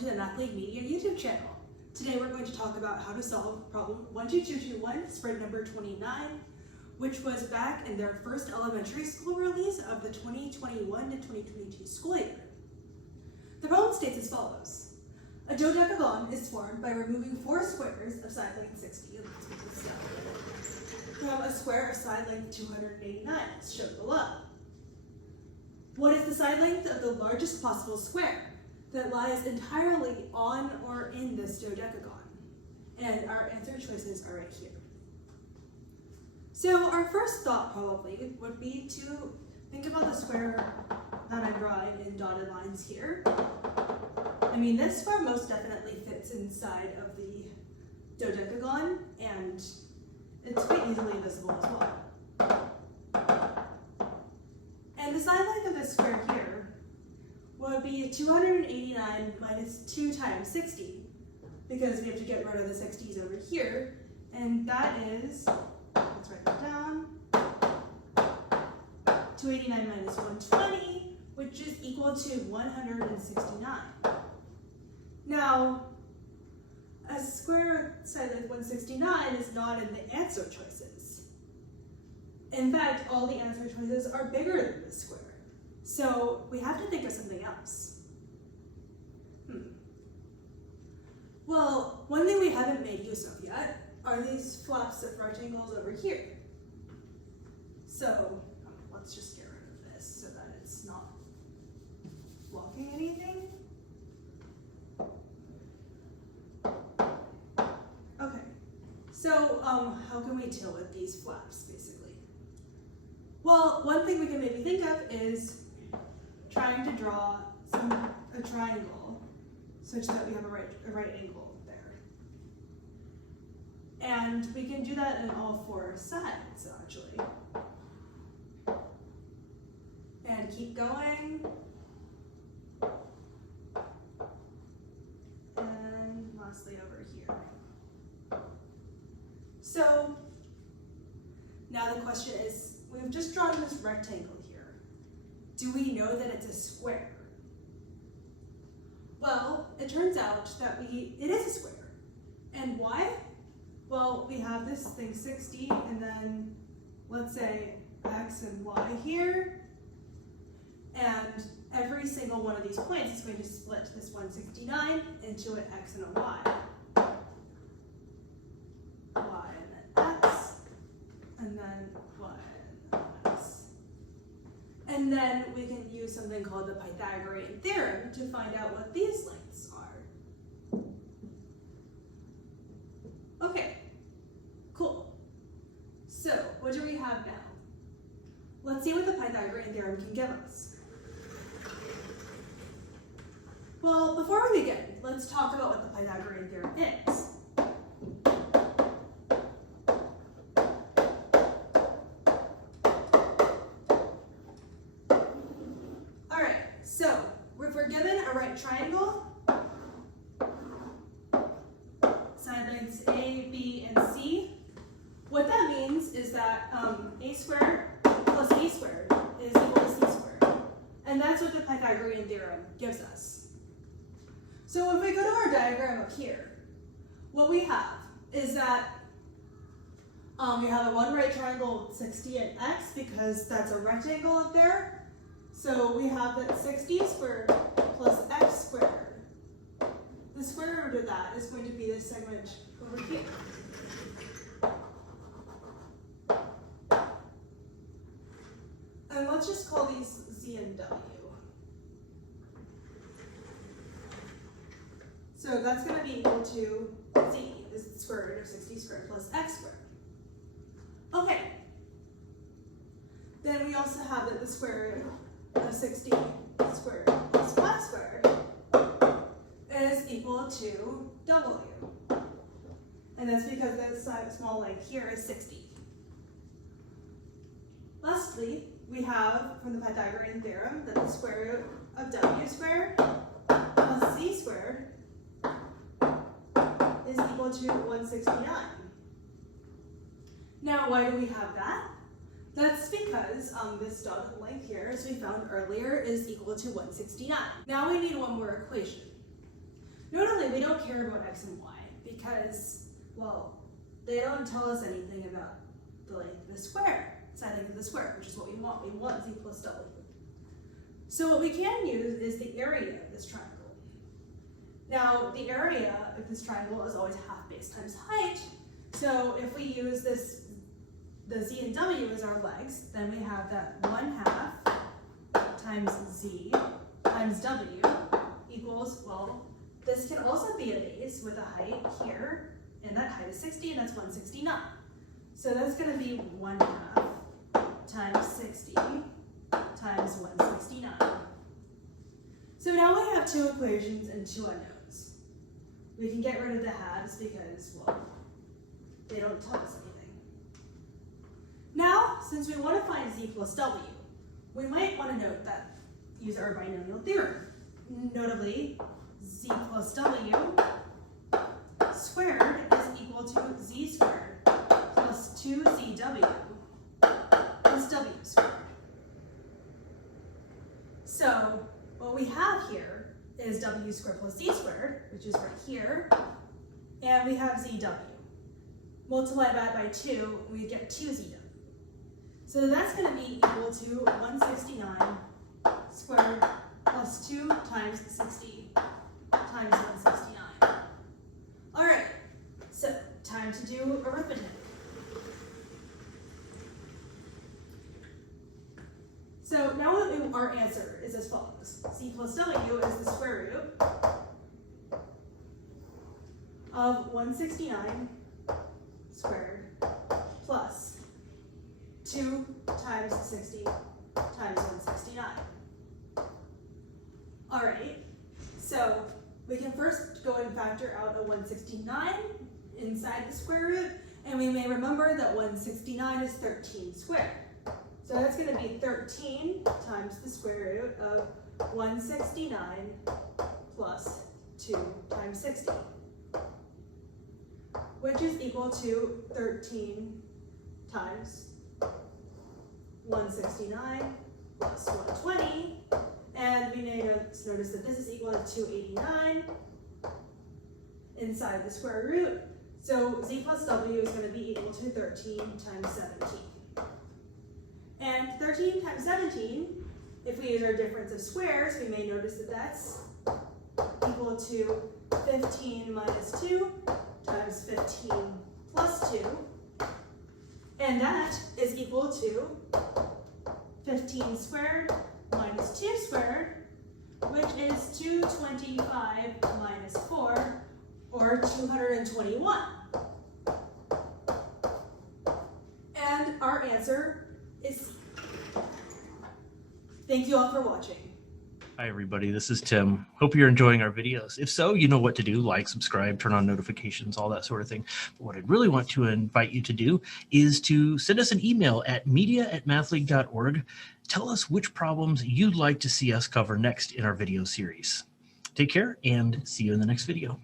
to the Mathleague Media YouTube channel. Today we're going to talk about how to solve problem 12221, spread number 29, which was back in their first elementary school release of the 2021 to 2022 school year. The problem states as follows. A dodecagon is formed by removing 4 squares of side length 60 from a square of side length 289, as shown below. What is the side length of the largest possible square that lies entirely on or in this dodecagon? And our answer choices are right here. So our first thought probably would be to think about the square that I'm drawing in dotted lines here. I mean, this square most definitely fits inside of the dodecagon, and it's quite easily visible as well. And the side length of this square here would be 289 minus 2 times 60, because we have to get rid of the 60s over here, and that is, let's write that down, 289 minus 120, which is equal to 169. Now, a square side length 169 is not in the answer choices. In fact, all the answer choices are bigger than this square. So we have to think of something else. Well, one thing we haven't made use of yet are these flaps of rectangles over here. So let's just get rid of this so that it's not blocking anything. Okay, so how can we deal with these flaps, basically? Well, one thing we can maybe think of is trying to draw a triangle such that we have a right angle there. And we can do that in all 4 sides, actually. And keep going. And lastly over here. So now the question is, we've just drawn this rectangle here. Do we know that it's a square? Well, it turns out that it is a square. And why? Well, we have this thing 60, and then let's say x and y here. And every single one of these points is going to split this 169 into an x and a y. Y and then x, and then y and then x. And then we can use something called the Pythagorean theorem to find out what these lengths are. Okay, cool. So what do we have now? Let's see what the Pythagorean theorem can give us. Well, before we begin, let's talk about what the Pythagorean theorem is. So, if we're given a right triangle, side lengths A, B, and C, what that means is that A squared plus B squared is equal to C squared. And that's what the Pythagorean theorem gives us. So if we go to our diagram up here, what we have is that we have a one right triangle with 60 and x because that's a rectangle up there. So we have that 60 squared plus x squared. The square root of that is going to be this segment over here. And let's just call these z and w. So that's going to be equal to z, is the square root of 60 squared plus x squared. Okay. Then we also have that the square root of 60 squared plus y squared is equal to w. And that's because the small length here is 60. Lastly, we have from the Pythagorean theorem that the square root of w squared plus c squared is equal to 169. Now, why do we have that? That's because this dotted length here, as we found earlier, is equal to 169. Now we need one more equation. Notably, we don't care about x and y because, well, they don't tell us anything about the length of the square, side length of the square, which is what we want. We want z plus w. So what we can use is the area of this triangle. Now, the area of this triangle is always half base times height. So if we use this, the z and w as our legs, then we have that 1/2 times z times w equals, well, this can also be a base with a height here, and that height is 60, and that's 169. So that's going to be 1/2 times 60 times 169. So now we have two equations and two unknowns. We can get rid of the halves because, well, they don't tell us anything. Now, since we want to find z plus w, we might want to note that, use our binomial theorem. Notably, z plus w squared is equal to z squared plus 2zw plus w squared. So what we have here is w squared plus z squared, which is right here, and we have zw. Multiply that by 2, we get 2zw. So that's going to be equal to 169 squared plus 2 times 60 times 169. All right, so time to do arithmetic. So now our answer is as follows. Z plus W is the square root of 169 squared plus 2 times 60 times 169. All right, so we can first go and factor out a 169 inside the square root, and we may remember that 169 is 13 squared. So that's going to be 13 times the square root of 169 plus 2 times 60, which is equal to 13 times 169 plus 120, and we may notice that this is equal to 289 inside the square root. So z plus w is going to be equal to 13 times 17. And 13 times 17, if we use our difference of squares, we may notice that that's equal to 15 minus 2 times 15 plus 2. And that is equal to 15 squared minus 2 squared, which is 225 minus 4, or 221. And our answer is... Thank you all for watching. Hi everybody, this is Tim. Hope you're enjoying our videos. If so, you know what to do: like, subscribe, turn on notifications, all that sort of thing. But what I'd really want to invite you to do is to send us an email at media@mathleague.org. Tell us which problems you'd like to see us cover next in our video series. Take care and see you in the next video.